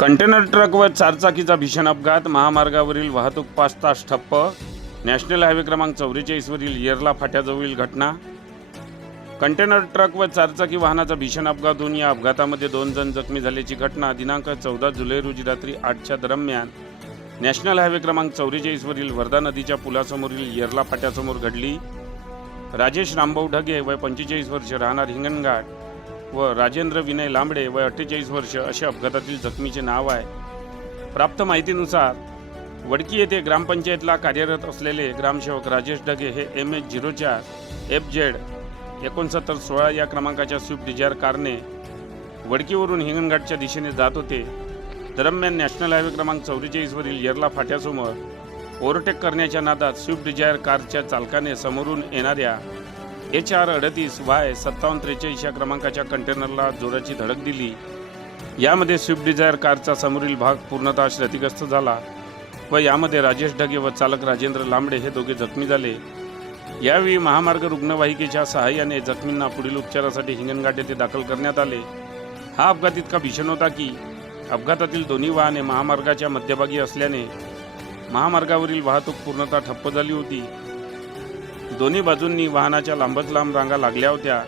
Container truck व चारचाकीचा भीषण अपघात. महामार्गावरील वाहतूक पाच तास ठप्प. नॅशनल हायवे क्रमांक चौवेचाळीसवरील येरला फाट्याजवळील घटना. कंटेनर ट्रक व चारचाकी वाहनाचा भीषण अपघात होऊन या अपघातामध्ये दोन जण जखमी झाल्याची घटना दिनांक चौदा जुलै रोजी रात्री आठच्या दरम्यान नॅशनल हायवे क्रमांक चौवेचाळीसवरील वर्धा नदीच्या पुलासमोरील येरला फाट्यासमोर घडली. राजेश रामभाऊ ढगे वय पंचेचाळीस वर्ष राहणार हिंगणघाट. व राजेंद्र विनय लांबडे वय अठ्ठेचाळीस वर्ष असे अपघातातील जखमीचे नाव आहे. प्राप्त माहितीनुसार वडकी येथे ग्रामपंचायतला कार्यरत असलेले ग्रामसेवक राजेश ढगे हे एम एच झिरो चार एफ जेड एकोणसत्तर सोळा या क्रमांकाच्या स्विफ्ट डिझायर कारने वडकीवरून हिंगणघाटच्या दिशेने जात होते. दरम्यान नॅशनल हायवे क्रमांक चौवेचाळीसवरील येरला फाट्यासमोर ओव्हरटेक करण्याच्या नादात स्विफ्ट डिझायर कारच्या चालकाने समोरून येणाऱ्या एच आर अडतीस वाय सत्तावन्न त्रेचाळीस या क्रमांकाच्या कंटेनरला जोराची धडक दिली. यामध्ये स्विफ्ट डिझायर कारचा समोरील भाग पूर्णतः क्षतिग्रस्त झाला व यामध्ये राजेश ढगे व चालक राजेंद्र लांबडे हे दोघे जखमी झाले. यावेळी महामार्ग रुग्णवाहिकेच्या सहाय्याने जखमींना पुढील उपचारासाठी हिंगणघाट येथे दाखल करण्यात आले. हा अपघात इतका भीषण होता की अपघातातील दोन्ही वाहने महामार्गाच्या मध्यभागी असल्याने महामार्गावरील वाहतूक पूर्णतः ठप्प झाली होती. दोन्ही बाजूंनी वाहनाच्या लांबच लांब रांगा लागल्या होत्या.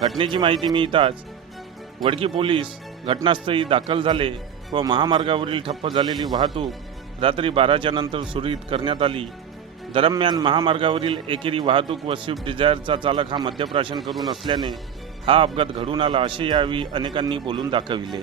घटनेची माहिती मिळताच वडकी पोलीस घटनास्थळी दाखल झाले व महामार्गावरील ठप्प झालेली वाहतूक रात्री बाराच्या नंतर सुरळीत करण्यात आली. दरम्यान महामार्गावरील एकेरी वाहतूक व स्विफ्ट डिझायरचा चालक हा मद्यप्राशन करून असल्याने हा अपघात घडून आला असे यावेळी अनेकांनी बोलून दाखविले.